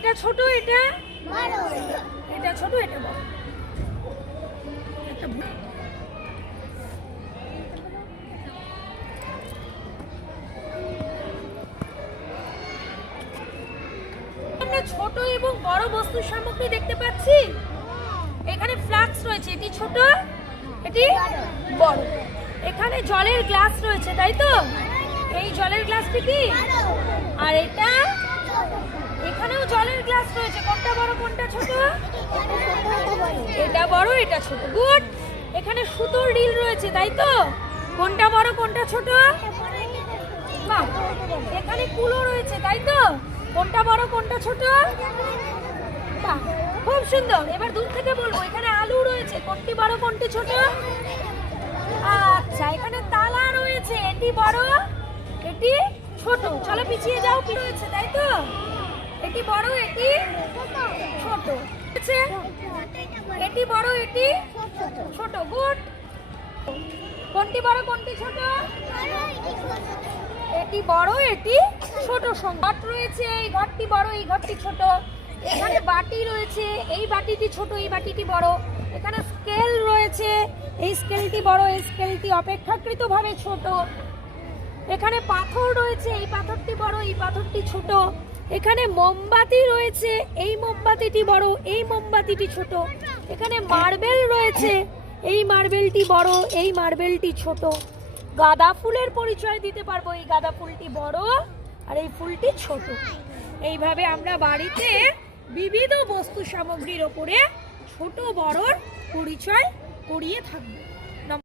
এটা ছোট, এটা বড়, এটা ছোট, এটা বড়। আমরা ছোট এবং বড় বস্তু সামগ্রী দেখতে পাচ্ছি। এখানে ফ্লাক্স রয়েছে, এটি ছোট, এটি বড়। এখানে জলের গ্লাস রয়েছে, তাই তো? এই জলের গ্লাসটি কি? আর এটা, এখানেও জলের গ্লাস রয়েছে। কোনটা বড় কোনটা ছোট? এটা বড়, এটা ছোট। গুড। এখানে সুতোর রিল রয়েছে, তাই তো? কোনটা বড় কোনটা ছোট? বাহ। এখানে কুলো রয়েছে, তাই তো? কোনটা বড় কোনটা ছোট? বাহ, খুব সুন্দর। এবার দূর থেকে বলবো, এখানে আলু রয়েছে, কোনটি বড় কোনটি ছোট? আচ্ছা, এখানে তালা রয়েছে, এটি বড়, এটি ছোট। চলো পিছিয়ে যাও। কি রয়েছে, তাই তো? এটি বড়, এটি ছোট। এটি বড়, এটি ছোট। গুড। কোনটি বড় কোনটি ছোট? এটি বড়, এটি ছোট। ঘট রয়েছে, এই ঘরটি বড়, এই ঘরটি ছোট। এখানে বাটি রয়েছে, এই বাটিটি ছোট, এই বাটিটি বড়। এখানে স্কেল রয়েছে, এই স্কেলটি বড়, এই স্কেলটি অপেক্ষাকৃতভাবে ছোট। এখানে পাথর রয়েছে, এই পাথরটি বড়, এই পাথরটি ছোট। এখানে মোমবাতি রয়েছে, এই মোমবাতিটি বড়, এই মোমবাতিটি ছোট। এখানে মার্বেল রয়েছে, এই মার্বেলটি বড়, এই মার্বেলটি ছোট। গাঁদা ফুলের পরিচয় দিতে পারবো, এই গাঁদা ফুলটি বড় আর এই ফুলটি ছোট। এইভাবে আমরা বাড়িতে বিবিধ বস্তু সামগ্রীর ওপরে ছোট বড়র পরিচয় করিয়ে থাকবো।